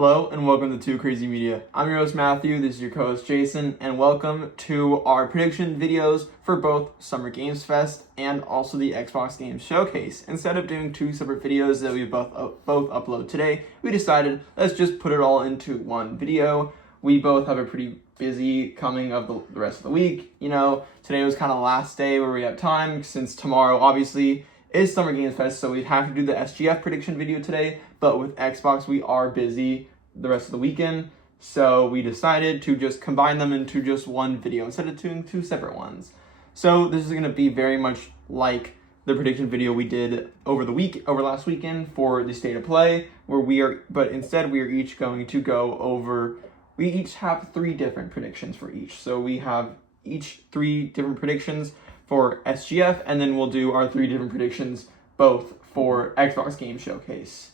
Hello and welcome to 2CrazyMedia. I'm your host Matthew, this is your co-host Jason, and welcome to our prediction videos for both Summer Games Fest and also the Xbox Games Showcase. Instead of doing two separate videos that we both upload today, we decided let's just put it all into one video. We both have a pretty busy coming of the rest of the week. You know, today was kind of the last day where we have time since tomorrow obviously is Summer Games Fest, so we have to do the SGF prediction video today, but with Xbox we are busy the rest of the weekend, so we decided to just combine them into just one video instead of doing two separate ones. So this is going to be very much like the prediction video we did over last weekend for the State of Play, but instead we are each going to go over, we each have three different predictions for each. So we have each three different predictions for SGF, and then we'll do our three different predictions both for Xbox Game Showcase.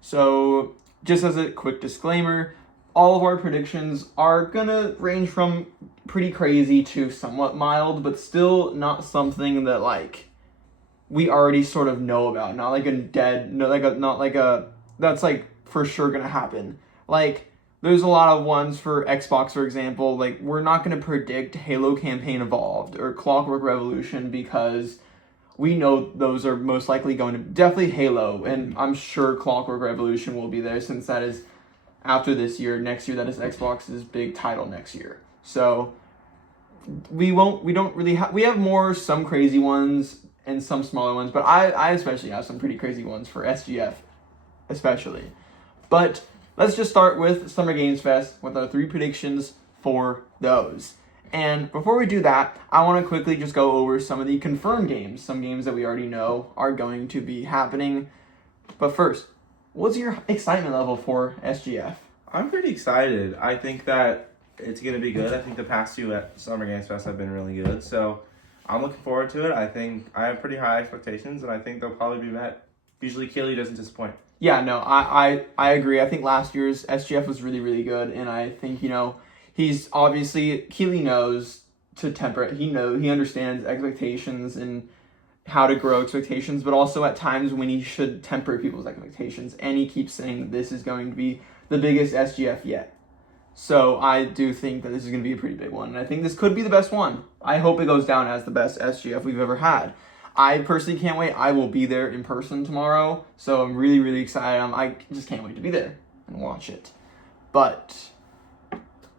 So just as a quick disclaimer, all of our predictions are gonna range from pretty crazy to somewhat mild, but still not something that like we already sort of know about. Not like that's like for sure gonna happen. Like there's a lot of ones for Xbox, for example, like we're not going to predict Halo Campaign Evolved or Clockwork Revolution because we know those are most likely going to, definitely Halo, and I'm sure Clockwork Revolution will be there since that is after this year. Next year, that is Xbox's big title next year. So we have some crazy ones and some smaller ones, but I especially have some pretty crazy ones for SGF especially. But let's just start with Summer Games Fest with our three predictions for those. And before we do that, I want to quickly just go over some of the confirmed games, some games that we already know are going to be happening. But first, what's your excitement level for SGF? I'm pretty excited. I think that it's going to be good. I think the past two at Summer Games Fest have been really good. So I'm looking forward to it. I think I have pretty high expectations, and I think they'll probably be met. Usually Keely doesn't disappoint. Yeah, no, I agree. I think last year's SGF was really, really good, and I think, you know, he's obviously, Keely knows to temper it. He understands expectations and how to grow expectations, but also at times when he should temper people's expectations, and he keeps saying that this is going to be the biggest SGF yet. So I do think that this is going to be a pretty big one, and I think this could be the best one. I hope it goes down as the best SGF we've ever had. I personally can't wait. I will be there in person tomorrow, so I'm really, really excited. I just can't wait to be there and watch it. But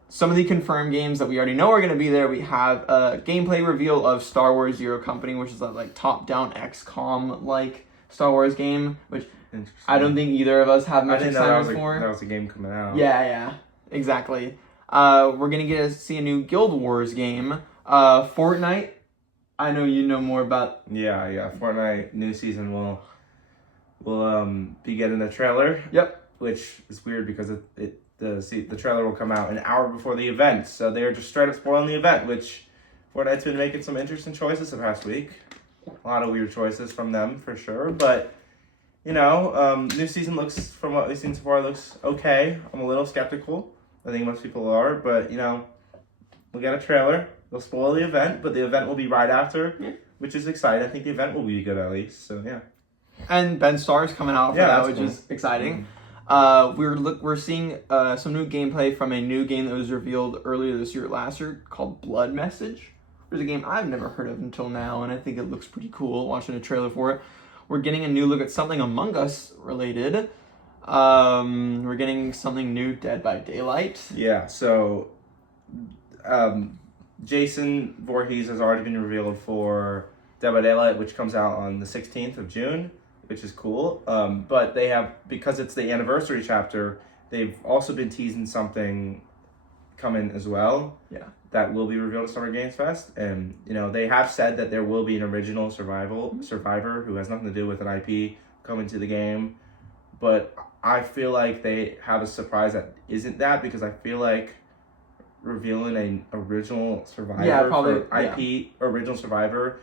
some of the confirmed games that we already know are going to be there. We have a gameplay reveal of Star Wars Zero Company, which is a like top-down XCOM-like Star Wars game, which I don't think either of us have much excitement for. That was a game coming out. Yeah, exactly. We're going to get to see a new Guild Wars game. Fortnite. I know you know more about. Yeah. Fortnite new season will be getting a trailer. Yep. Which is weird because the trailer will come out an hour before the event, so they're just straight up spoiling the event. Which Fortnite's been making some interesting choices the past week. A lot of weird choices from them for sure, but you know, new season looks, from what we've seen so far, looks okay. I'm a little skeptical. I think most people are, but you know, we'll get a trailer. They'll spoil the event, but the event will be right after, which is exciting. I think the event will be good at least, so yeah. And Ben Starr's coming out for that, which is exciting. We're seeing some new gameplay from a new game that was revealed earlier this year, last year, called Blood Message. There's a game I've never heard of until now, and I think it looks pretty cool watching a trailer for it. We're getting a new look at something Among Us related. We're getting something new, Dead by Daylight. Yeah, so Jason Voorhees has already been revealed for Dead by Daylight, which comes out on the 16th of June, which is cool. But they have, because it's the anniversary chapter, they've also been teasing something coming as well. Yeah. That will be revealed at Summer Games Fest. And, you know, they have said that there will be an original survivor who has nothing to do with an IP coming to the game. But I feel like they have a surprise that isn't that, because I feel like revealing an original survivor original survivor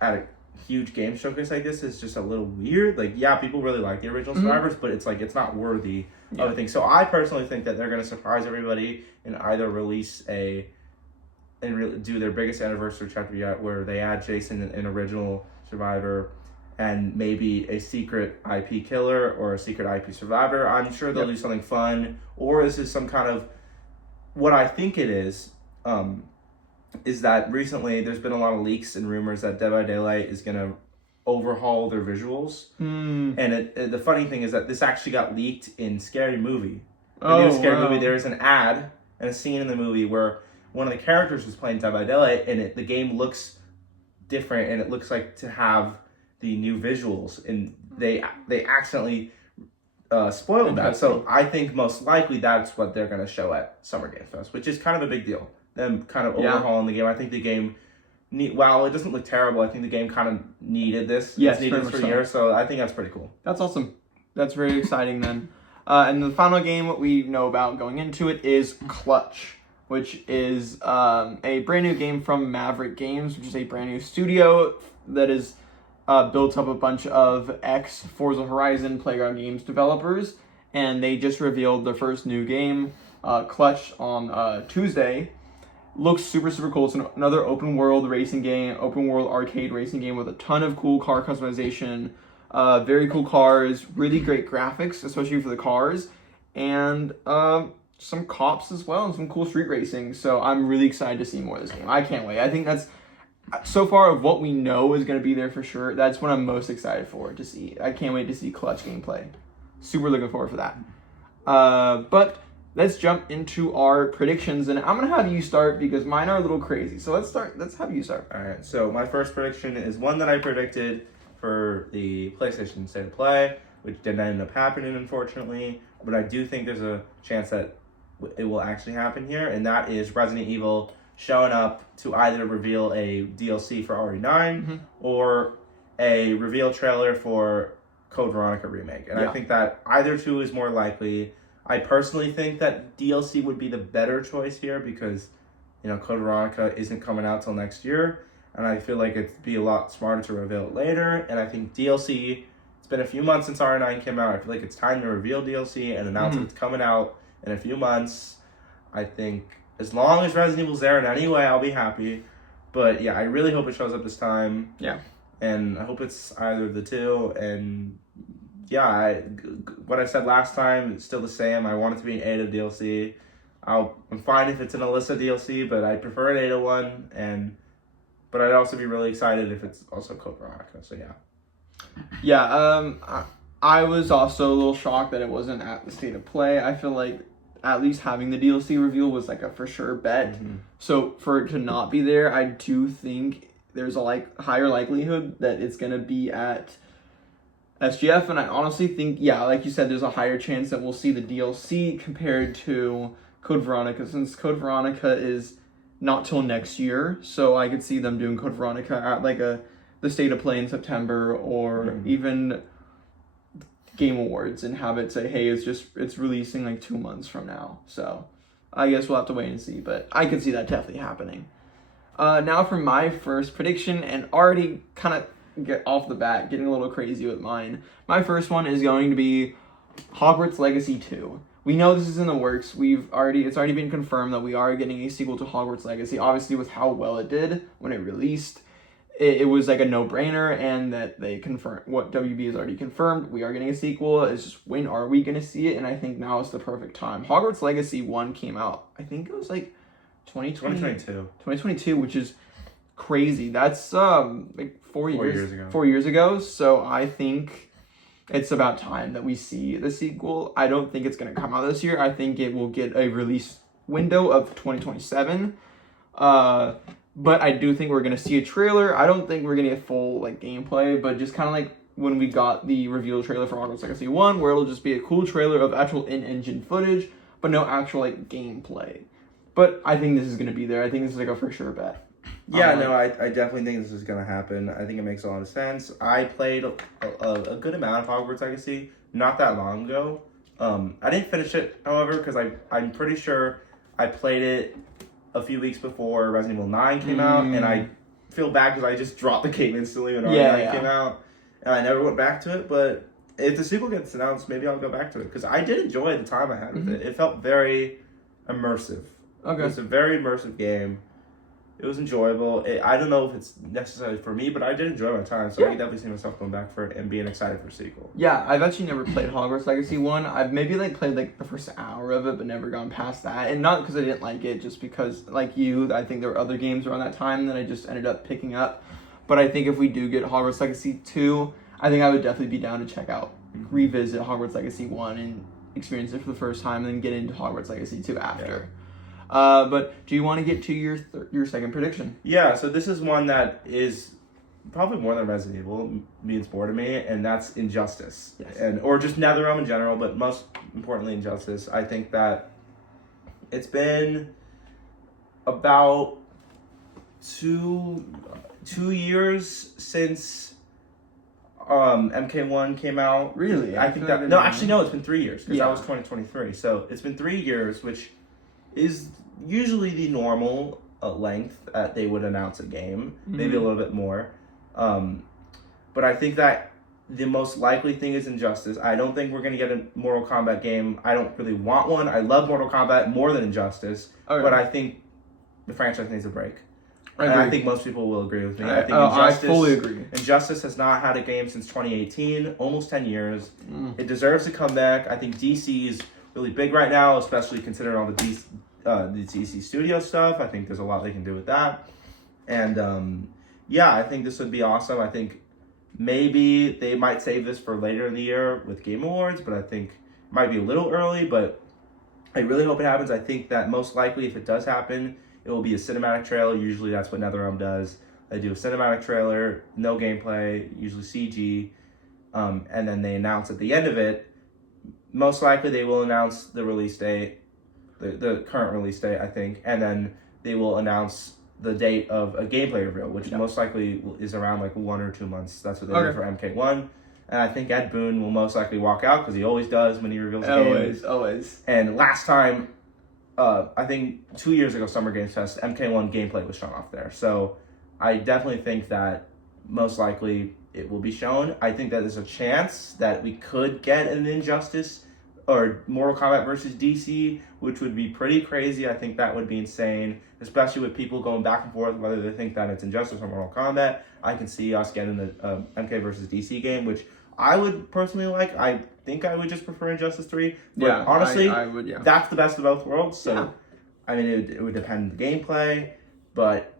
at a huge game showcase like this is just a little weird. Like, yeah, people really like the original survivors, but it's like it's not worthy of a thing. So I personally think that they're going to surprise everybody and either release do their biggest anniversary chapter yet, where they add Jason, an original survivor, and maybe a secret IP killer or a secret IP survivor. I'm sure they'll do something fun, or this is some kind of, what I think it is that recently there's been a lot of leaks and rumors that Dead by Daylight is going to overhaul their visuals. And the funny thing is that this actually got leaked in Scary Movie. The new Scary Movie, there is an ad and a scene in the movie where one of the characters was playing Dead by Daylight, and the game looks different, and it looks like to have the new visuals, and they accidentally spoiled that. So I think most likely that's what they're going to show at Summer Game Fest, which is kind of a big deal. Them kind of overhauling the game. I think the game, while it doesn't look terrible, I think the game kind of needed this. Yes, it's needed this for years, so I think that's pretty cool. That's awesome. That's very exciting then. And the final game we know about going into it is Clutch, which is a brand new game from Maverick Games, which is a brand new studio that is built up a bunch of ex-Forza Horizon Playground Games developers, and they just revealed their first new game, Clutch, on Tuesday. Looks super, super cool. It's another open world racing game, open world arcade racing game with a ton of cool car customization, very cool cars, really great graphics, especially for the cars, and some cops as well, and some cool street racing. So I'm really excited to see more of this game. I can't wait. I think that's, so far of what we know is going to be there for sure, that's what I'm most excited for to see. I can't wait to see Clutch gameplay. Super looking forward for that. But let's jump into our predictions, and I'm going to have you start because mine are a little crazy. So let's have you start. All right, so my first prediction is one that I predicted for the PlayStation State of Play, which didn't end up happening, unfortunately. But I do think there's a chance that it will actually happen here, and that is Resident Evil showing up to either reveal a DLC for RE9 or a reveal trailer for Code Veronica Remake. And I think that either two is more likely. I personally think that DLC would be the better choice here because, Code Veronica isn't coming out till next year, and I feel like it'd be a lot smarter to reveal it later. And I think DLC, it's been a few months since RE9 came out. I feel like it's time to reveal DLC and announce it's coming out in a few months. I think as long as Resident Evil's there in any way, I'll be happy. But yeah, I really hope it shows up this time. Yeah. And I hope it's either of the two. And yeah, what I said last time is still the same. I want it to be an Ada DLC. I'm fine if it's an Alyssa DLC, but I prefer an Ada one. But I'd also be really excited if it's also Code Veronica. So yeah. Yeah, I was also a little shocked that it wasn't at the State of Play. I feel like at least having the DLC reveal was like a for sure bet. So for it to not be there, I do think there's a higher likelihood that it's gonna be at SGF, and I honestly think, like you said, there's a higher chance that we'll see the DLC compared to Code Veronica, since Code Veronica is not till next year. So I could see them doing Code Veronica at the State of Play in September, or even Game Awards, and have it say, hey, it's releasing 2 months from now. So I guess we'll have to wait and see, but I can see that definitely happening. Now for my first prediction, and already kind of get off the bat, getting a little crazy with mine. My first one is going to be Hogwarts Legacy 2. We know this is in the works. It's already been confirmed that we are getting a sequel to Hogwarts Legacy. Obviously, with how well it did when it released, it was like a no-brainer, and that they confirmed what WB has already confirmed. We are getting a sequel. It's just, when are we going to see it? And I think now is the perfect time. Hogwarts Legacy 1 came out, I think it was 2022, which is crazy. That's 4 years ago. 4 years ago. So I think it's about time that we see the sequel. I don't think it's going to come out this year. I think it will get a release window of 2027. But I do think we're going to see a trailer. I don't think we're going to get full gameplay, but just kind of like when we got the reveal trailer for Hogwarts Legacy 1, where it'll just be a cool trailer of actual in-engine footage, but no actual gameplay. But I think this is going to be there. I think this is a for sure bet. Yeah, I definitely think this is going to happen. I think it makes a lot of sense. I played a good amount of Hogwarts Legacy not that long ago. I didn't finish it, however, because I'm pretty sure I played it a few weeks before Resident Evil 9 came out, and I feel bad because I just dropped the game instantly when RE9 came out, and I never went back to it. But if the sequel gets announced, maybe I'll go back to it, because I did enjoy the time I had with it. It felt very immersive. Okay. It's a very immersive game. It was enjoyable. I don't know if it's necessarily for me, but I did enjoy my time, so I can definitely see myself going back for it and being excited for a sequel. Yeah, I've actually never played Hogwarts Legacy 1. I've maybe like played like the first hour of it, but never gone past that. And not because I didn't like it, just because like you, I think there were other games around that time that I just ended up picking up. But I think if we do get Hogwarts Legacy 2, I think I would definitely be down to check out, revisit Hogwarts Legacy 1 and experience it for the first time, and then get into Hogwarts Legacy 2 after. But do you want to get to your second prediction? Yeah, so this is one that is probably more than Resident Evil means more to me, and that's Injustice. Yes. Or just NetherRealm in general, but most importantly Injustice. I think that it's been about two years since MK1 came out. Really? I think that... No, actually, no, it's been 3 years, because that was 2023. So it's been 3 years, which is usually the normal length that they would announce a game, maybe a little bit more. But I think that the most likely thing is Injustice. I don't think we're going to get a Mortal Kombat game. I don't really want one. I love Mortal Kombat more than Injustice, but I think the franchise needs a break. I think most people will agree with me. I think I fully agree. Injustice has not had a game since 2018, almost 10 years. It deserves to come back. I think DC is really big right now, especially considering all the DC Studio stuff. I think there's a lot they can do with that. And I think this would be awesome. I think maybe they might save this for later in the year with Game Awards, but I think it might be a little early, but I really hope it happens. I think that most likely if it does happen, it will be a cinematic trailer. Usually that's what NetherRealm does. They do a cinematic trailer, no gameplay, usually CG, and then they announce at the end of it. Most likely they will announce the release date, the current release date, I think, and then they will announce the date of a gameplay reveal, which most likely is around like 1 or 2 months. That's what they did for MK1. And I think Ed Boon will most likely walk out, because he always does when he reveals games. Always. And last time, I think 2 years ago, Summer Games Fest, MK1 gameplay was shown off there. So I definitely think that most likely it will be shown. I think that there's a chance that we could get an Injustice or Mortal Kombat versus DC, which would be pretty crazy. I think that would be insane, especially with people going back and forth whether they think that it's Injustice or Mortal Kombat. I can see us getting the MK versus DC game, which I would personally like. I think I would just prefer Injustice 3. But honestly, I would, that's the best of both worlds. So, I mean, it would depend on the gameplay, but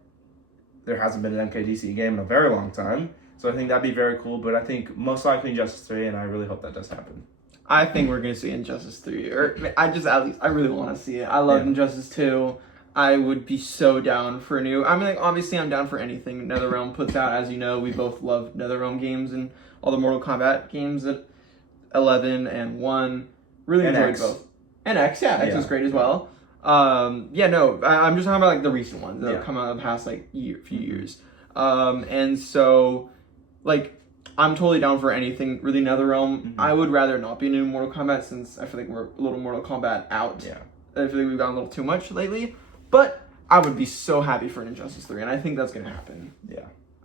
there hasn't been an MK-DC game in a very long time. So I think that'd be very cool. But I think most likely Injustice 3, and I really hope that does happen. I think we're going to see Injustice 3. Or I really want to see it. I love Injustice 2. I would be so down for a new... I mean, like, obviously, I'm down for anything NetherRealm puts out. As you know, we both love NetherRealm games and all the Mortal Kombat games that 11 and 1. Really enjoyed both. And X, X is great as well. I'm just talking about, like, the recent ones that have come out in the past, like, few years. And so, like... I'm totally down for anything really NetherRealm. I would rather not be in new Mortal Kombat, since I feel like we're a little Mortal Kombat out. I feel like we've gotten a little too much lately. But I would be so happy for an Injustice 3, and I think that's going to happen.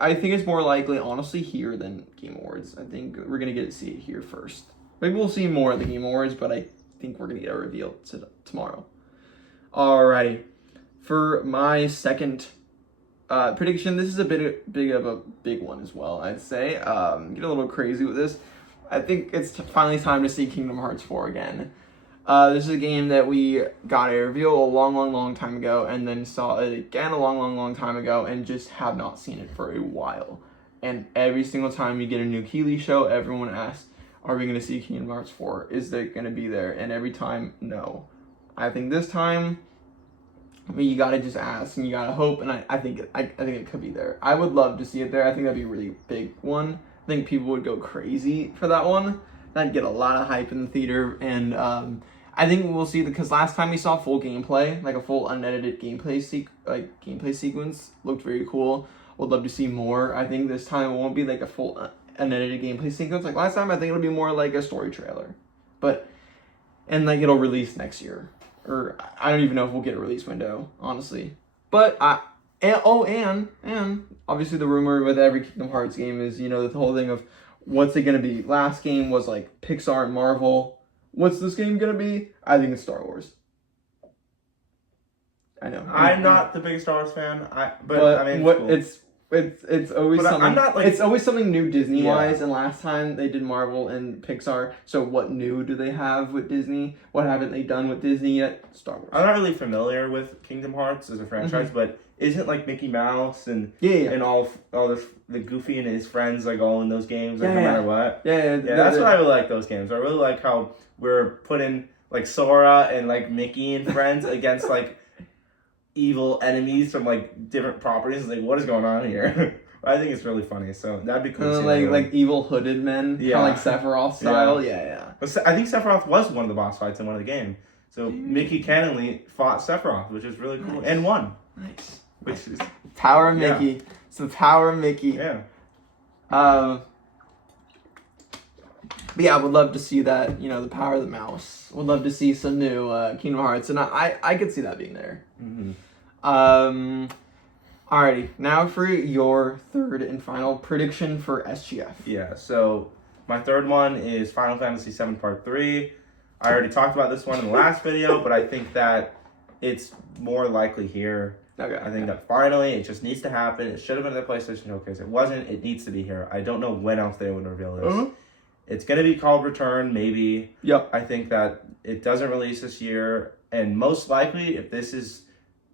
I think it's more likely, honestly, here than Game Awards. I think we're going to get to see it here first. Maybe we'll see more at the Game Awards, but I think we're going to get a reveal tomorrow. Alrighty. For my second... prediction, this is a big one as well, I'd say. Get a little crazy with this. I think it's finally time to see Kingdom Hearts 4 again. This is a game that we got a reveal a long time ago, and then saw it again a long time ago, and just have not seen it for a while. And every single time you get a new Keighley show, everyone asks, are we going to see Kingdom Hearts 4? Is it going to be there? And every time, no. I think this time... you gotta just ask and you gotta hope, and I think it could be there. I would love to see it there. I think that'd be a really big one. I think people would go crazy for that one. That'd get a lot of hype in the theater, and I think we'll see, because last time we saw full gameplay, like a full unedited gameplay sequence, looked very cool. Would love to see more. I think this time it won't be like a full unedited gameplay sequence like last time. I think it'll be more like a story trailer, and like it'll release next year. Or I don't even know if we'll get a release window, honestly. But and obviously the rumor with every Kingdom Hearts game is, the whole thing of what's it gonna be. Last game was like Pixar and Marvel. What's this game gonna be? I think it's Star Wars. I know. I'm not the biggest Star Wars fan. But I mean, what cool. it's always But something. I'm not, like- it's always something new Disney wise. Yeah. And last time they did Marvel and Pixar. So what new do they have with Disney? What haven't they done with Disney yet? Star Wars. I'm not really familiar with Kingdom Hearts as a franchise, but isn't like Mickey Mouse and and all the Goofy and his friends like all in those games like no matter what. Yeah, That's what I really like those games. I really like how we're putting like Sora and like Mickey and friends against like evil enemies from like different properties. Like, what is going on here? I think it's really funny. So that'd be cool. Like evil hooded men, kind of like Sephiroth style. Yeah. But I think Sephiroth was one of the boss fights in one of the games. So Mickey canonically fought Sephiroth, which is really cool, and won. Nice. Which is power of Mickey. It's the power of Mickey. Yeah. But yeah, I would love to see that. You know, the power of the mouse. Would love to see some new Kingdom Hearts, and I could see that being there. Mm-hmm. Alrighty, now for your third and final prediction for SGF. Yeah, so my third one is Final Fantasy VII Part 3. I already talked about this one in the last video, but I think that it's more likely here. Okay. I think that finally it just needs to happen. It should have been at the PlayStation Showcase. It wasn't. It needs to be here. I don't know when else they would reveal this. Uh-huh. It's going to be called Return, maybe. Yep. I think that it doesn't release this year, and most likely, if this is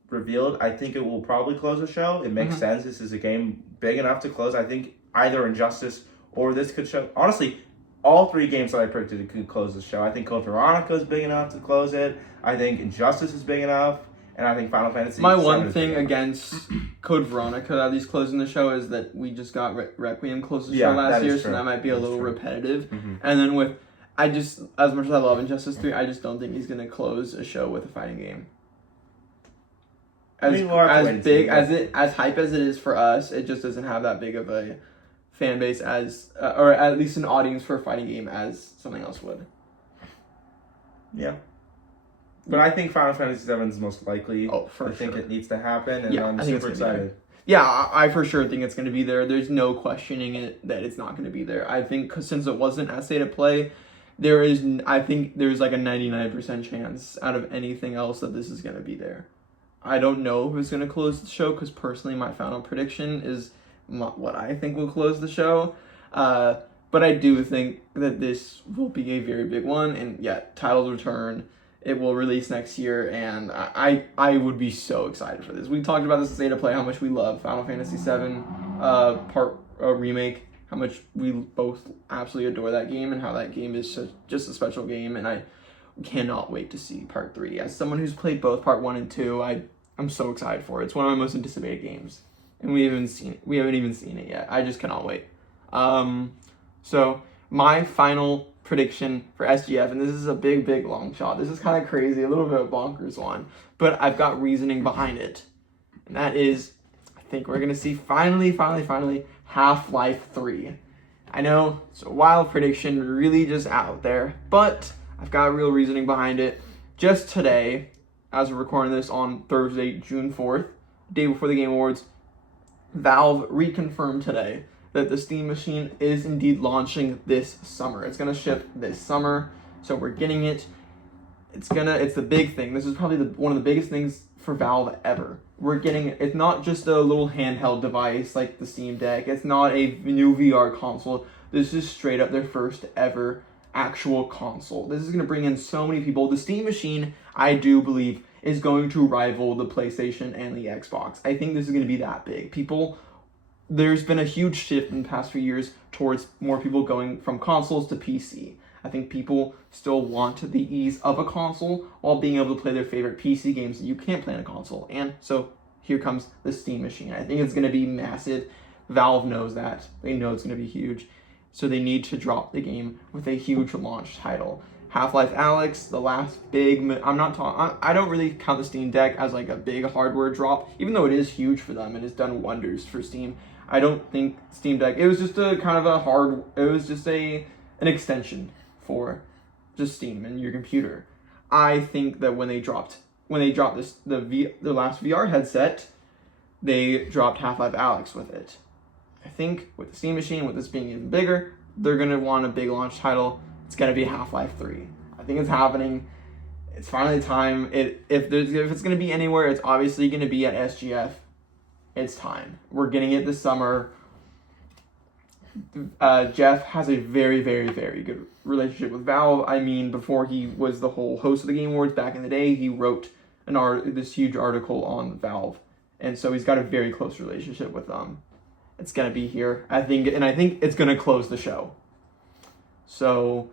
revealed, I think it will probably close the show. It makes sense. This is a game big enough to close. I think either Injustice or this could show. Honestly, all three games that I predicted could close the show. I think Code Veronica is big enough to close it. I think Injustice is big enough. And I think Final Fantasy. My one thing against Code Veronica, at least closing the show, is that we just got Requiem close the show last year, so that might be a little repetitive. Mm-hmm. And then with, as much as I love Injustice 3, I just don't think he's gonna close a show with a fighting game. As hype as it is for us, it just doesn't have that big of a fan base as, or at least an audience for a fighting game as something else would. Yeah. But I think Final Fantasy VII is most likely. Oh, for sure. I think it needs to happen, and I'm super excited. Yeah, I for sure think it's going to be there. There's no questioning it that it's not going to be there. I think since it wasn't at State of Play, I think there's like a 99% chance out of anything else that this is going to be there. I don't know who's going to close the show because personally my final prediction is not what I think will close the show. But I do think that this will be a very big one, and yeah, Title's Return. It will release next year, and I would be so excited for this. We talked about this in State of Play, how much we love Final Fantasy VII Part Remake, how much we both absolutely adore that game, and how that game is just a special game, and I cannot wait to see Part 3. As someone who's played both Part 1 and 2, I'm so excited for it. It's one of my most anticipated games, and we haven't even seen it yet. I just cannot wait. So my final prediction for SGF, and this is a big long shot. This is kind of crazy, a little bit of a bonkers one, but I've got reasoning behind it. And that is, I think we're gonna see finally Half-Life 3. I know it's a wild prediction, really just out there, but I've got real reasoning behind it. Just today, as we're recording this on Thursday, June 4th, day before the Game Awards, Valve reconfirmed today that the Steam machine is indeed launching this summer. It's gonna ship this summer, so we're getting it. It's the big thing. This is probably one of the biggest things for Valve ever. We're getting it. It's not just a little handheld device like the Steam Deck. It's not a new VR console. This is straight up their first ever actual console. This is gonna bring in so many people. The Steam machine, I do believe, is going to rival the PlayStation and the Xbox. I think this is gonna be that big. There's been a huge shift in the past few years towards more people going from consoles to PC. I think people still want the ease of a console while being able to play their favorite PC games that you can't play on a console. And so here comes the Steam machine. I think it's going to be massive. Valve knows that. They know it's going to be huge. So they need to drop the game with a huge launch title. Half-Life Alyx, the last big... I don't really count the Steam Deck as like a big hardware drop, even though it is huge for them. It has done wonders for Steam. I don't think Steam Deck... It was just a kind of it was just an extension for just Steam and your computer. I think that when they dropped this the last VR headset, they dropped Half-Life Alyx with it. I think with the Steam machine, with this being even bigger, they're gonna want a big launch title. It's gonna be Half-Life 3. I think it's happening. It's finally time. If it's going to be anywhere, it's obviously going to be at SGF. It's time. We're getting it this summer. Jeff has a very, very, very good relationship with Valve. I mean, before he was the whole host of the Game Awards back in the day, he wrote this huge article on Valve, and so he's got a very close relationship with them. It's gonna be here, I think it's gonna close the show. So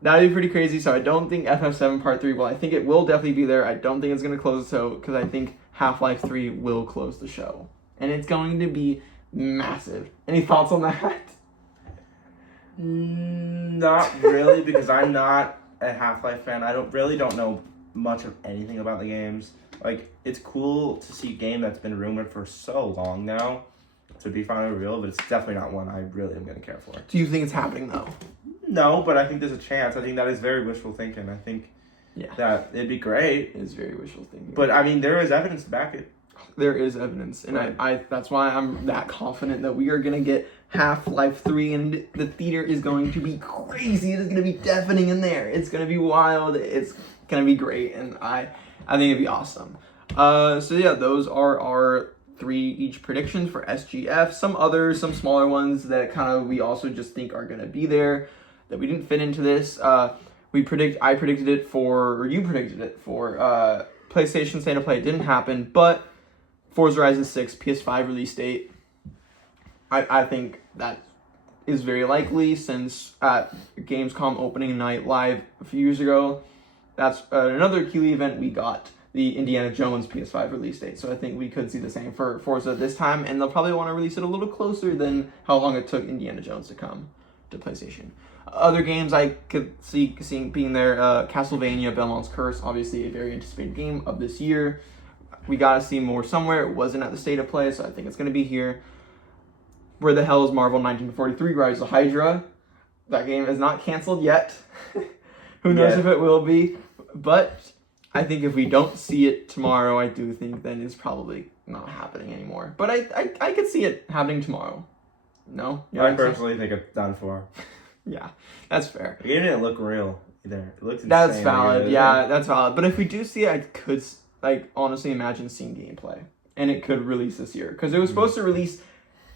that'd be pretty crazy. So I don't think FF7 Part 3 will. I think it will definitely be there. I don't think it's gonna close the show because I think Half-Life 3 will close the show, and it's going to be massive. Any thoughts on that? Not really, because I'm not a Half-Life fan. I don't know much of anything about the games. Like, it's cool to see a game that's been rumored for so long now to be finally revealed, but it's definitely not one I really am going to care for. Do you think it's happening, though? No, but I think there's a chance. I think that is very wishful thinking. I think that it'd be great. It is very wishful thinking. But, I mean, there is evidence to back it. There is evidence, and I that's why I'm that confident that we are going to get Half-Life 3, and the theater is going to be crazy. It is going to be deafening in there. It's going to be wild. It's going to be great, and I think it'd be awesome. So yeah, those are our 3 each predictions for SGF. Some smaller ones that kind of we also just think are going to be there that we didn't fit into this. I predicted it for, or you predicted it for PlayStation State of Play. It didn't happen, but Forza Horizon 6 PS5 release date, I think that is very likely, since at Gamescom opening night live a few years ago, that's another key event, we got the Indiana Jones PS5 release date. So I think we could see the same for Forza this time, and they'll probably want to release it a little closer than how long it took Indiana Jones to come to PlayStation. Other games I could see being there, Castlevania Belmont's Curse, obviously a very anticipated game of this year. We got to see more somewhere. It wasn't at the State of Play, so I think it's going to be here. Where the hell is Marvel 1943 Rise of Hydra? That game is not canceled yet. Who knows if it will be. But I think if we don't see it tomorrow, I do think then it's probably not happening anymore. But I could see it happening tomorrow. No? I personally think it's done for. Yeah, that's fair. The game didn't look real either. It looks insane. That's valid. Yeah, that's valid. But if we do see it, I could honestly imagine seeing gameplay, and it could release this year because it was supposed to release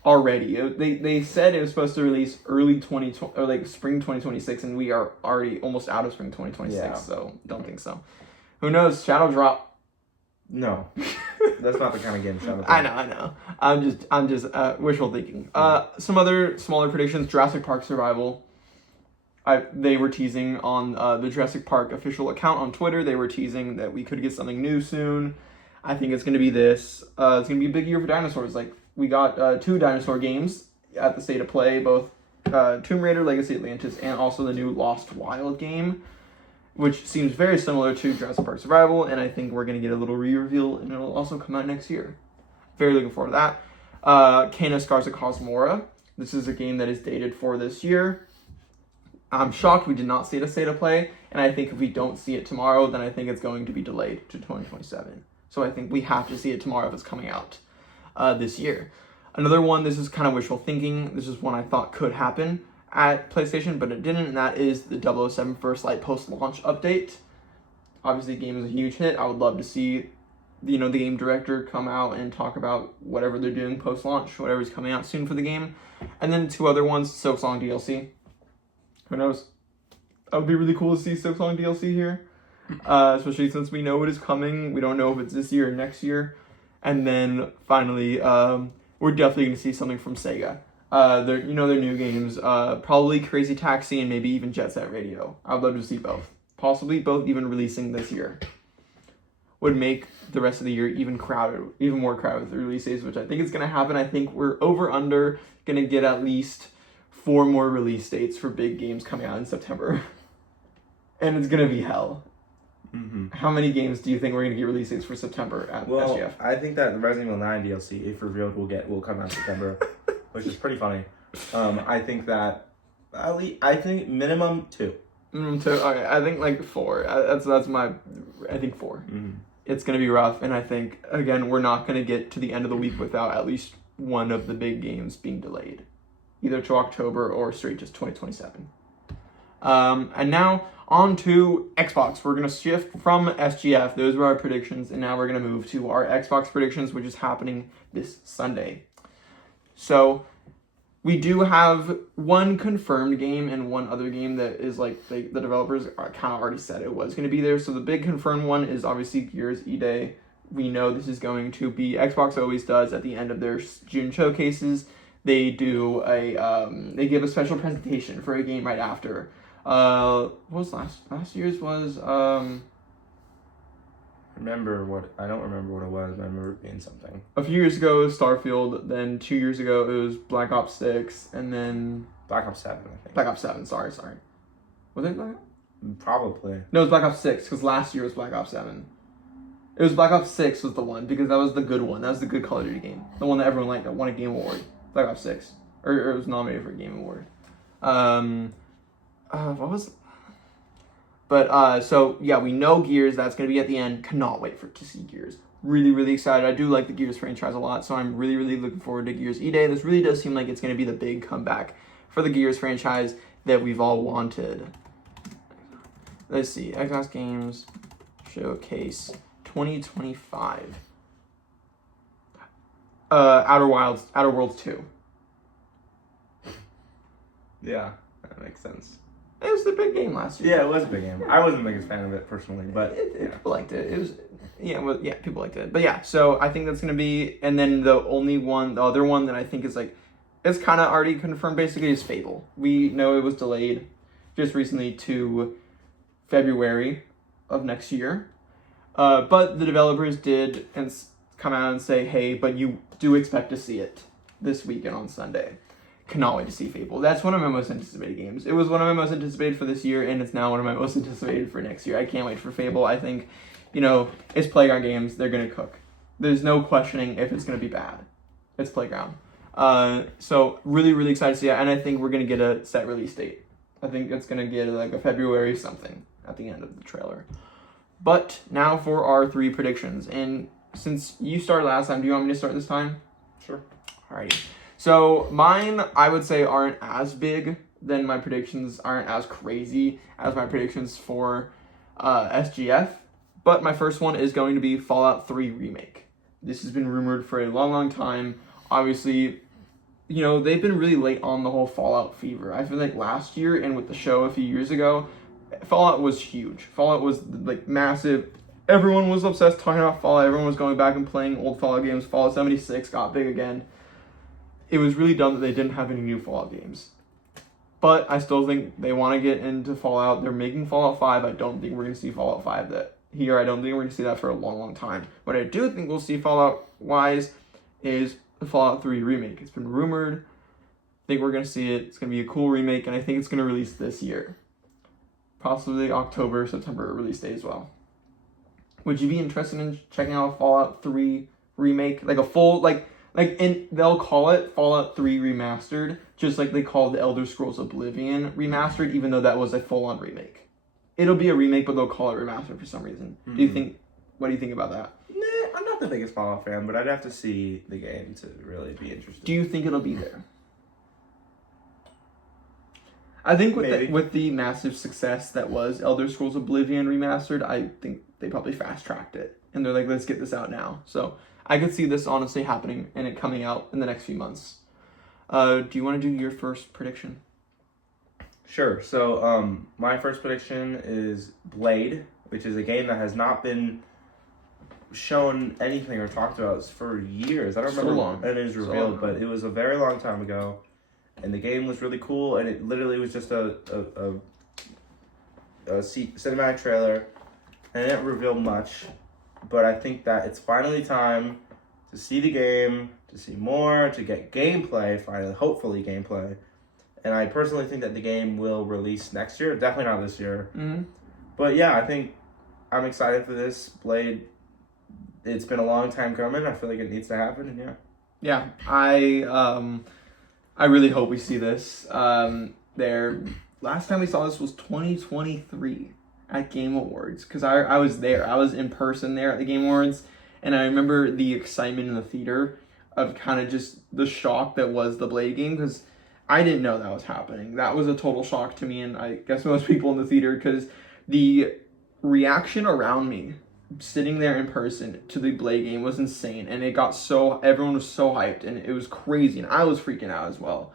already. They said it was supposed to release early 2020 or spring 2026, and we are already almost out of spring 2026. Yeah. So don't think so. Who knows? Shadow Drop. No, that's not the kind of game Shadow Drop. I know. I'm just wishful thinking. Some other smaller predictions: Jurassic Park Survival. They were teasing on the Jurassic Park official account on Twitter. They were teasing that we could get something new soon. I think it's going to be this. It's going to be a big year for dinosaurs. Like, we got 2 dinosaur games at the State of Play, both Tomb Raider Legacy Atlantis and also the new Lost Wild game, which seems very similar to Jurassic Park Survival, and I think we're going to get a little re-reveal, and it'll also come out next year. Very looking forward to that. Kena Scars of Cosmora. This is a game that is dated for this year. I'm shocked we did not see it at State of Play, and I think if we don't see it tomorrow, then I think it's going to be delayed to 2027. So I think we have to see it tomorrow if it's coming out this year. Another one, this is kind of wishful thinking. This is one I thought could happen at PlayStation, but it didn't, and that is the 007 First Light post-launch update. Obviously, the game is a huge hit. I would love to see, the game director come out and talk about whatever they're doing post-launch, whatever's coming out soon for the game. And then 2 other ones, Silksong DLC. Who knows? That would be really cool to see Silksong DLC here, especially since we know it is coming. We don't know if it's this year or next year. And then finally, we're definitely going to see something from Sega. Their new games, probably Crazy Taxi and maybe even Jet Set Radio. I'd love to see both. Possibly both even releasing this year. Would make the rest of the year even more crowded with the releases, which I think is going to happen. I think we're under going to get at least 4 more release dates for big games coming out in September. And it's going to be hell. Mm-hmm. How many games do you think we're going to get release dates for September at SGF? I think that the Resident Evil 9 DLC, if revealed, will come out in September, which is pretty funny. I think that I think minimum 2. Minimum 2. Okay, I think 4. That's my. I think 4. Mm-hmm. It's going to be rough, and I think again we're not going to get to the end of the week without at least one of the big games being delayed, either to October or straight just 2027. And now On to Xbox. We're going to shift from SGF. Those were our predictions. And now we're going to move to our Xbox predictions, which is happening this Sunday. So we do have one confirmed game and one other game that is like the developers kind of already said it was going to be there. So the big confirmed one is obviously Gears E-Day. We know this is going to be, Xbox always does at the end of their June showcases. They do they give a special presentation for a game right after. What was last year's was I don't remember what it was, but I remember it being something. A few years ago it was Starfield, then 2 years ago it was Black Ops 6, and then Black Ops 7, I think. Black Ops 7, sorry. Was it Black Ops? Probably. No, it was Black Ops 6, because last year was Black Ops 7. It was Black Ops 6 was the one, because that was the good one. That was the good Call of Duty game. The one that everyone liked, that won a Game Award. Black Ops 6. Or it was nominated for a Game Award. What was... But, so, yeah, we know Gears. That's going to be at the end. Cannot wait to see Gears. Really, really excited. I do like the Gears franchise a lot, so I'm really, really looking forward to Gears E-Day. This really does seem like it's going to be the big comeback for the Gears franchise that we've all wanted. Let's see. Xbox Games Showcase 2025. Outer Worlds 2. Yeah, that makes sense. It was the big game last year. Yeah, it was a big game. I wasn't the biggest fan of it personally, but people liked it. It was, people liked it. But yeah, so I think that's gonna be, and then the other one that I think is like, it's kind of already confirmed basically is Fable. We know it was delayed just recently to February of next year, but the developers did come out and say, hey, but you do expect to see it this weekend on Sunday. Cannot wait to see Fable. That's one of my most anticipated games. It was one of my most anticipated for this year, and it's now one of my most anticipated for next year. I can't wait for Fable. I think, it's Playground Games. They're going to cook. There's no questioning if it's going to be bad. It's Playground. So really, really excited to see it, and I think we're going to get a set release date. I think it's going to get like a February something at the end of the trailer. But now for our 3 predictions. And since you started last time, do you want me to start this time? Sure. Alrighty. So mine, I would say, aren't as big. Then my predictions aren't as crazy as my predictions for SGF. But my first one is going to be Fallout 3 Remake. This has been rumored for a long, long time. Obviously, they've been really late on the whole Fallout fever. I feel like last year and with the show a few years ago, Fallout was huge. Fallout was like massive. Everyone was obsessed talking about Fallout. Everyone was going back and playing old Fallout games. Fallout 76 got big again. It was really dumb that they didn't have any new Fallout games. But I still think they want to get into Fallout. They're making Fallout 5. I don't think we're going to see Fallout 5 here. I don't think we're going to see that for a long, long time. What I do think we'll see Fallout-wise is the Fallout 3 remake. It's been rumored. I think we're going to see it. It's going to be a cool remake, and I think it's going to release this year. Possibly October, September release date as well. Would you be interested in checking out Fallout 3 remake? Like a full, and they'll call it Fallout 3 Remastered, just like they called the Elder Scrolls Oblivion Remastered, even though that was a full-on remake. It'll be a remake, but they'll call it Remastered for some reason. Mm-hmm. What do you think about that? Nah, I'm not the biggest Fallout fan, but I'd have to see the game to really be interested. Do you think it'll be there? I think with the massive success that was Elder Scrolls Oblivion Remastered, I think they probably fast-tracked it. And they're like, let's get this out now. So I could see this honestly happening and it coming out in the next few months. Do you want to do your first prediction? Sure. So my first prediction is Blade, which is a game that has not been shown anything or talked about for years. I don't remember when it was revealed, but it was a very long time ago. And the game was really cool, and it literally was just a cinematic trailer, and it didn't reveal much. But I think that it's finally time to see the game, to see more, to get gameplay, finally, hopefully gameplay. And I personally think that the game will release next year, definitely not this year. Mm-hmm. But yeah, I think I'm excited for this. Blade, it's been a long time coming. I feel like it needs to happen, and yeah. Yeah, I really hope we see this. Last time we saw this was 2023 at Game Awards, because I was there. I was in person there at the Game Awards, and I remember the excitement in the theater of kind of just the shock that was the Blade game, because I didn't know that was happening. That was a total shock to me, and I guess most people in the theater, because the reaction around me sitting there in person to the Blade game was insane, and everyone was so hyped, and it was crazy, and I was freaking out as well.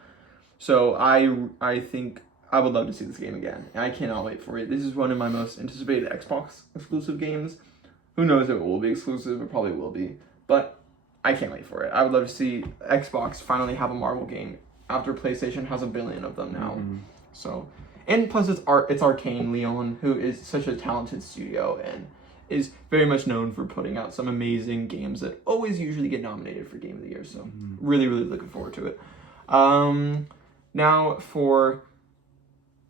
So I think I would love to see this game again, and I cannot wait for it. This is one of my most anticipated Xbox exclusive games. Who knows if it will be exclusive? It probably will be, but I can't wait for it. I would love to see Xbox finally have a Marvel game after PlayStation has 1 billion of them now. Mm-hmm. So, and plus it's Arcane Leon, who is such a talented studio and is very much known for putting out some amazing games that always usually get nominated for Game of the Year. So, really, really looking forward to it. Now for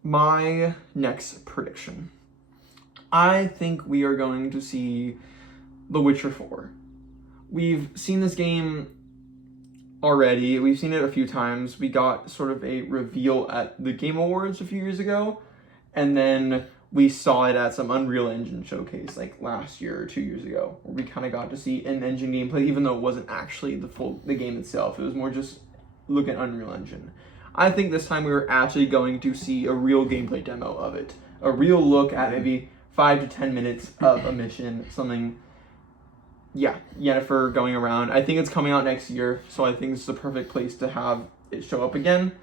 my next prediction. I think we are going to see The Witcher 4. We've seen this game already. We've seen it a few times. We got sort of a reveal at the Game Awards a few years ago, and then we saw it at some Unreal Engine showcase like last year or 2 years ago, where we kind of got to see in-engine gameplay, even though it wasn't actually the game itself. It was more just look at Unreal Engine. I think this time we were actually going to see a real gameplay demo of it, a real look at maybe 5 to 10 minutes of a mission, something. Yeah, Yennefer going around. I think it's coming out next year, so I think it's the perfect place to have it show up again.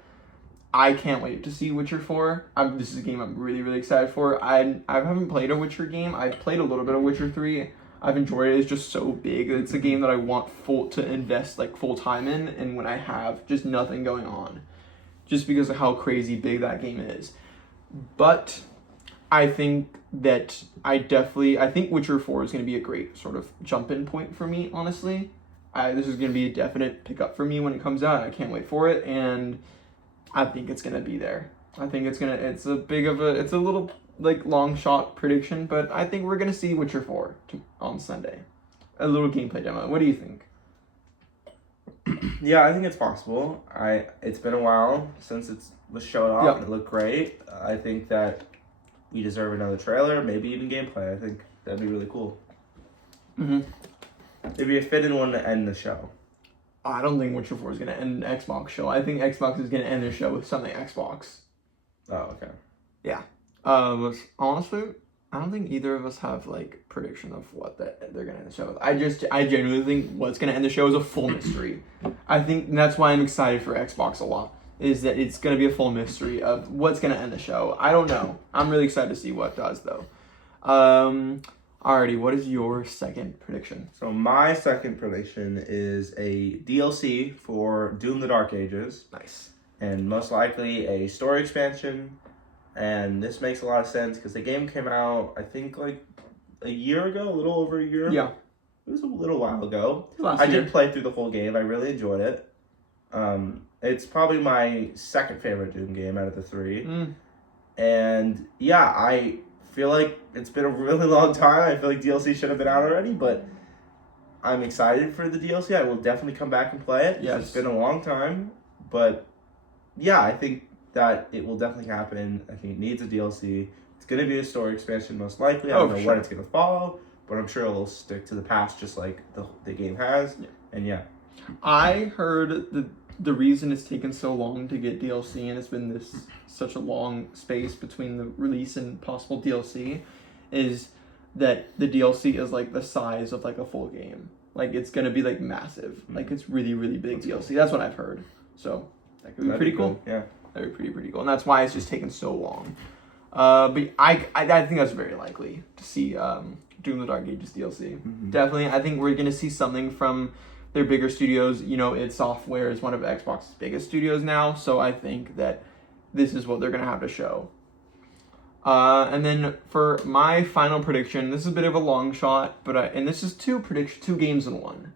I can't wait to see Witcher 4. This is a game I'm really, really excited for. I haven't played a Witcher game. I've played a little bit of Witcher 3. I've enjoyed it. It's just so big. It's a game that I want to invest like full time in, and when I have just nothing going on, just because of how crazy big that game is. But I think that I think Witcher 4 is going to be a great sort of jump-in point for me, honestly. This is going to be a definite pickup for me when it comes out. I can't wait for it, and I think it's going to be there. I think it's a little, like, long shot prediction, but I think we're going to see Witcher 4 on Sunday. A little gameplay demo. What do you think? Yeah, I think it's possible. It's been a while since it was showed off, and it looked great. I think that we deserve another trailer, maybe even gameplay. I think that'd be really cool. Mm-hmm. It'd be a fitting one to end the show. I don't think Witcher 4 is going to end an Xbox show. I think Xbox is going to end their show with something Xbox. Oh, okay. Yeah. Honestly, I don't think either of us have, like, prediction of what they're going to end the show with. I genuinely think what's going to end the show is a full mystery. I think that's why I'm excited for Xbox a lot, is that it's going to be a full mystery of what's going to end the show. I don't know. I'm really excited to see what does, though. Alrighty, what is your second prediction? So my second prediction is a DLC for Doom: The Dark Ages. Nice. And most likely a story expansion. And this makes a lot of sense because the game came out, I think, like a year ago, a little over a year. Yeah. It was a little while ago. I did play through the whole game. I really enjoyed it. It's probably my second favorite Doom game out of the three. And yeah, I feel like it's been a really long time. I feel like DLC should have been out already, but I'm excited for the DLC. I will definitely come back and play it. Yes. It's been a long time, but yeah, I think that it will definitely happen. I think it needs a DLC. It's going to be a story expansion most likely. I don't know what it's going to follow, but I'm sure it'll stick to the past just like the game has. Yeah. And yeah. I heard the reason it's taken so long to get DLC and it's been such a long space between the release and possible DLC is that the DLC is like the size of like a full game. Like it's going to be like massive. Like it's really, really big DLC. That's what I've heard. So that could be pretty cool. Yeah. That'd be pretty cool. And that's why it's just taken so long. But I think that's very likely to see Doom: The Dark Ages DLC. Mm-hmm. Definitely. I think we're going to see something from their bigger studios. You know, id Software is one of Xbox's biggest studios now. So I think that this is what they're going to have to show. And then for my final prediction, this is a bit of a long shot, but and this is two games in one.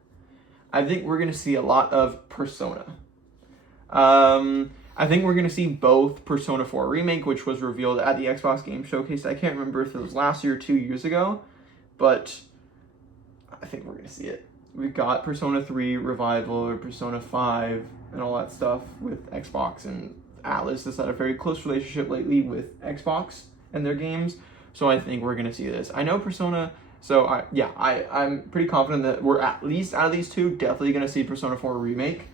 I think we're going to see a lot of Persona. I think we're going to see both Persona 4 Remake, which was revealed at the Xbox Game Showcase. I can't remember if it was last year or 2 years ago, but I think we're going to see it. We've got Persona 3 Revival or Persona 5 and all that stuff with Xbox, and Atlas has had a very close relationship lately with Xbox and their games, so I think we're going to see this. I know Persona, so I'm pretty confident that we're at least out of these two definitely going to see Persona 4 Remake.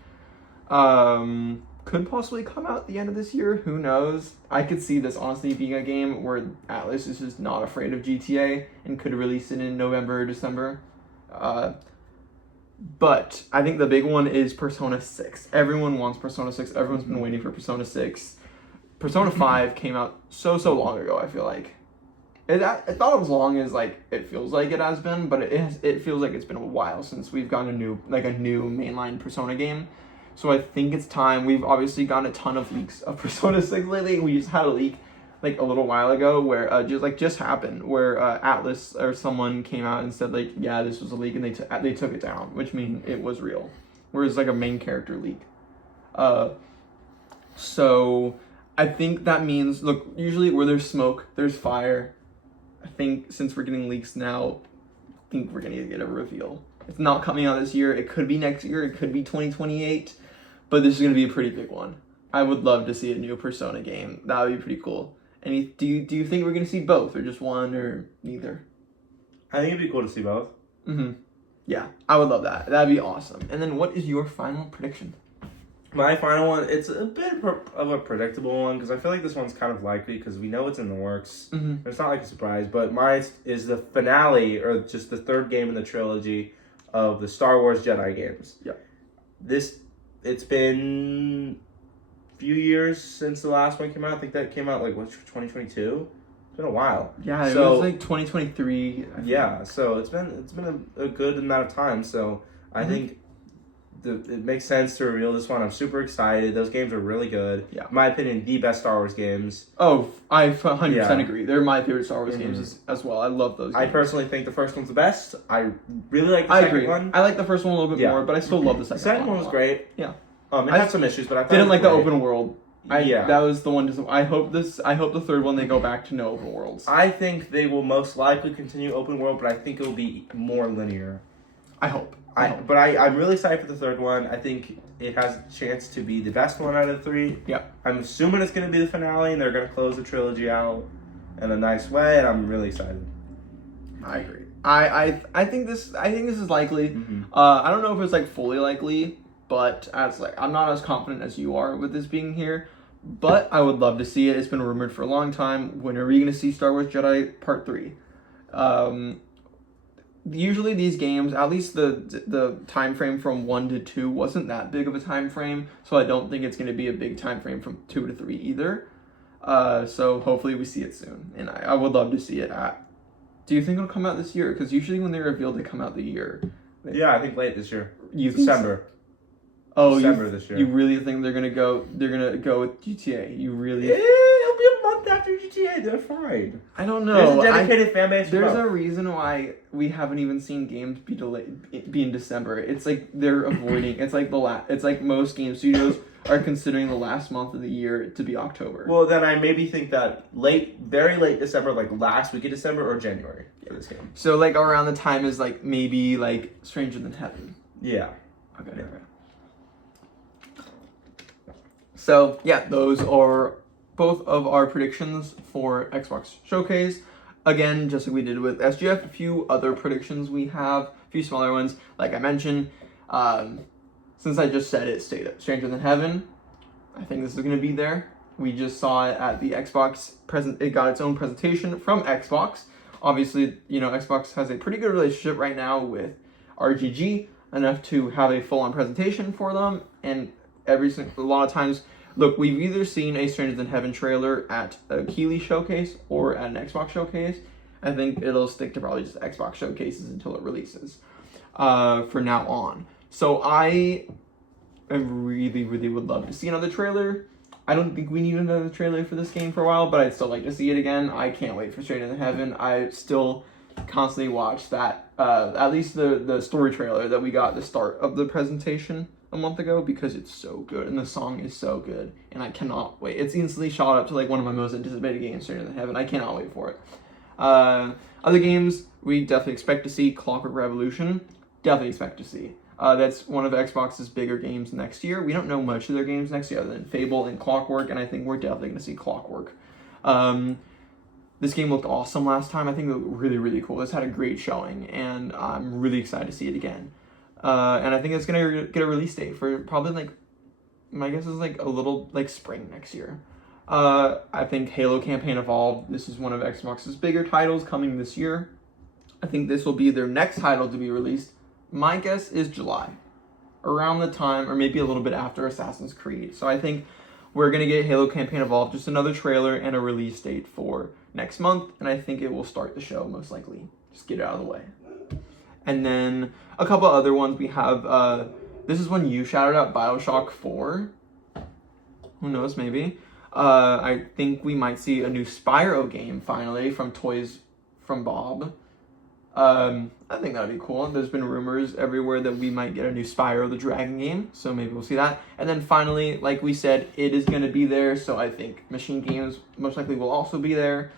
could possibly come out at the end of this year. Who knows? I could see this honestly being a game where Atlas is just not afraid of GTA and could release it in November or December. But I think the big one is Persona 6. Everyone wants Persona 6. Everyone's been waiting for Persona 6. Persona 5 came out so long ago, I feel like. It's not as long as like it feels like it has been, but it feels like it's been a while since we've gotten a new mainline Persona game. So I think it's time. We've obviously gotten a ton of leaks of Persona 6 lately. We just had a leak like a little while ago where just happened where Atlas or someone came out and said like, yeah, this was a leak, and they took it down, which means it was real. Whereas like a main character leak. So I think that means, look, usually where there's smoke, there's fire. I think since we're getting leaks now, I think we're gonna get a reveal. It's not coming out this year. It could be next year. It could be 2028, but this is gonna be a pretty big one. I would love to see a new Persona game. That would be pretty cool. And do you think we're gonna see both, or just one, or neither? I think it'd be cool to see both. Yeah, I would love that. That'd be awesome. And then, what is your final prediction? My final one, it's a bit of a predictable one because I feel like this one's kind of likely because we know it's in the works. It's not like a surprise, but mine is the finale, or just the third game in the trilogy of the Star Wars Jedi games. Yeah. It's been few years since the last one came out. I think that came out like 2022. It's been a while. Yeah, it was like 2023. Yeah, so it's been a good amount of time. So I think it makes sense to reveal this one. I'm super excited. Those games are really good. Yeah, in my opinion, the best Star Wars games. Oh, I 100% agree. They're my favorite Star Wars games as well. I love those games. I personally think the first one's the best. I really like the second one. I like the first one a little bit more, but I still love the second one. The second one was great. Yeah. It had some issues, but I thought didn't like great. the open world. That was the one. I hope the third one they go back to no open worlds. I think they will most likely continue open world, but I think it will be more linear. I hope. But I'm really excited for the third one. I think it has a chance to be the best one out of the three. Yeah. I'm assuming it's going to be the finale, and they're going to close the trilogy out in a nice way, and I'm really excited. I agree. I think this is likely. I don't know if it's like fully likely, but I'm not as confident as you are with this being here. But I would love to see it. It's been rumored for a long time. When are we going to see Star Wars Jedi Part 3? Usually these games, at least the time frame from 1 to 2 wasn't that big of a time frame, so I don't think it's going to be a big time frame from 2 to 3 either. So hopefully we see it soon, and I would love to see it. Do you think it'll come out this year? Because usually when they reveal, they come out the year. Yeah, I think late this year. December. December this year. You really think they're gonna go with GTA? You really? Yeah, it'll be a month after GTA. They're fine. I don't know. There's a dedicated fan base. There's a reason why we haven't even seen games be delayed, be in December. It's like they're avoiding. It's like It's like most game studios are considering the last month of the year to be October. Well, then I maybe think that very late December, like last week of December or January for this game. So like around the time is like maybe like Stranger Than Heaven. Yeah. Okay. Yeah. Okay. So, yeah, those are both of our predictions for Xbox Showcase. Again, just like we did with SGF, a few other predictions we have, a few smaller ones. Like I mentioned, since I just said it, Stranger Than Heaven, I think this is going to be there. We just saw it at the Xbox it got its own presentation from Xbox. Obviously, Xbox has a pretty good relationship right now with RGG, enough to have a full-on presentation for them, and a lot of times, look, we've either seen a Stranger Than Heaven trailer at a Keighley showcase or at an Xbox showcase. I think it'll stick to probably just Xbox showcases until it releases for now on. So I really, really would love to see another trailer. I don't think we need another trailer for this game for a while, but I'd still like to see it again. I can't wait for Stranger Than Heaven. I still constantly watch that, at least the story trailer that we got at the start of the presentation a month ago, because it's so good and the song is so good and I cannot wait. It's instantly shot up to like one of my most anticipated games, Stranger Than Heaven. I cannot wait for it. Other games we definitely expect to see. Clockwork Revolution, definitely expect to see. That's one of Xbox's bigger games next year. We don't know much of their games next year other than Fable and Clockwork, and I think we're definitely going to see Clockwork. This game looked awesome last time. I think it looked really, really cool. This had a great showing, and I'm really excited to see it again. And I think it's going to get a release date for probably like my guess is like a little like spring next year. I think Halo Campaign Evolved, this is one of Xbox's bigger titles coming this year. I think this will be their next title to be released. My guess is July, around the time, or maybe a little bit after Assassin's Creed. So I think we're going to get Halo Campaign Evolved, just another trailer and a release date for next month, and I think it will start the show most likely. Just get it out of the way. And then a couple other ones we have, this is one you shouted out, BioShock 4. Who knows, maybe. I think we might see a new Spyro game finally from Toys from Bob. I think that'd be cool. There's been rumors everywhere that we might get a new Spyro the Dragon game, so maybe we'll see that. And then finally, like we said, it is going to be there, so I think Machine Games most likely will also be there.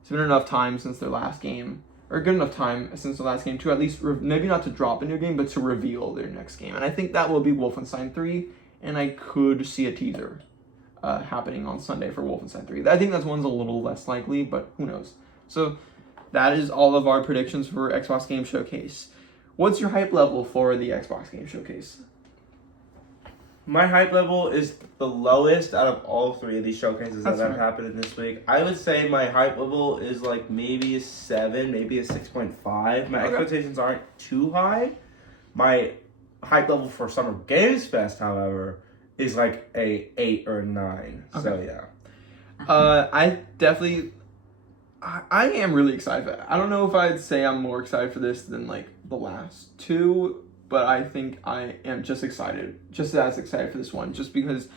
It's been enough time since their last game, or good enough time since the last game to at least, maybe not to drop a new game, but to reveal their next game. And I think that will be Wolfenstein 3, and I could see a teaser happening on Sunday for Wolfenstein 3. I think that one's a little less likely, but who knows. So that is all of our predictions for Xbox Game Showcase. What's your hype level for the Xbox Game Showcase? My hype level is the lowest out of all three of these showcases that have right. happened this week. I would say my hype level is like maybe a 7, maybe a 6.5. My expectations aren't too high. My hype level for Summer Games Fest, however, is like a 8 or a 9. Okay. So yeah. I am really excited for it. I don't know if I'd say I'm more excited for this than like the last two, but I think I am just as excited for this one, just because,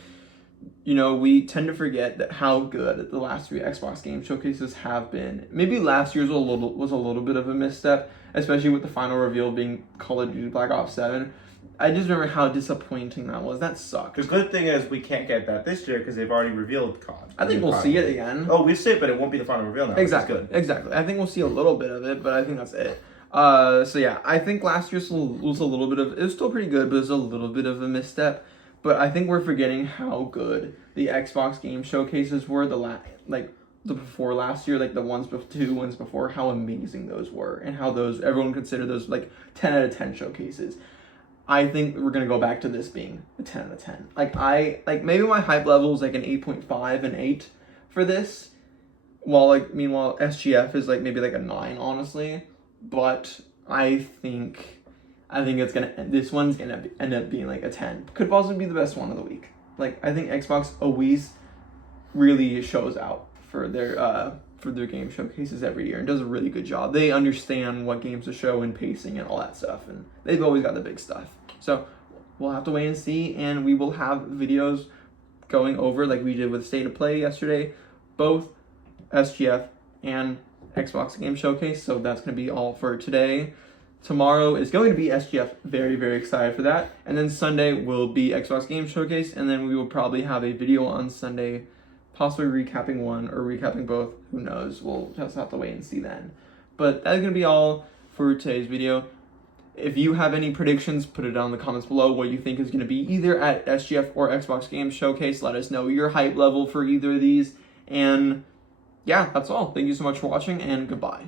you know, we tend to forget that how good the last three Xbox Game Showcases have been. Maybe last year's was a little bit of a misstep, especially with the final reveal being Call of Duty Black Ops 7. I just remember how disappointing that was. That sucked. The good thing is we can't get that this year because they've already revealed COD. I think we'll see it again. Oh, we'll see it, but it won't be the final reveal now. Exactly. Exactly. I think we'll see a little bit of it, but I think that's it. So yeah, I think last year's was a little bit of, it was still pretty good, but it was a little bit of a misstep. But I think we're forgetting how good the Xbox Game Showcases were the before last year, like the two ones before, how amazing those were, and how everyone considered those like 10 out of 10 showcases. I think we're gonna go back to this being a 10 out of 10. Maybe my hype level is like an 8.5 and 8 for this, while meanwhile SGF is maybe a 9, honestly. But I think this one's gonna end up being a 10. Could possibly be the best one of the week. I think Xbox always really shows out for their game showcases every year and does a really good job. They understand what games to show and pacing and all that stuff, and they've always got the big stuff. So we'll have to wait and see, and we will have videos going over like we did with State of Play yesterday, both SGF and Xbox Game Showcase. So that's going to be all for today. Tomorrow is going to be SGF. Very, very excited for that. And then Sunday will be Xbox Game Showcase, and then we will probably have a video on Sunday, possibly recapping one or recapping both. Who knows? We'll just have to wait and see then. But that's going to be all for today's video. If you have any predictions, put it down in the comments below what you think is going to be either at SGF or Xbox Game Showcase. Let us know your hype level for either of these. And yeah, that's all. Thank you so much for watching, and goodbye.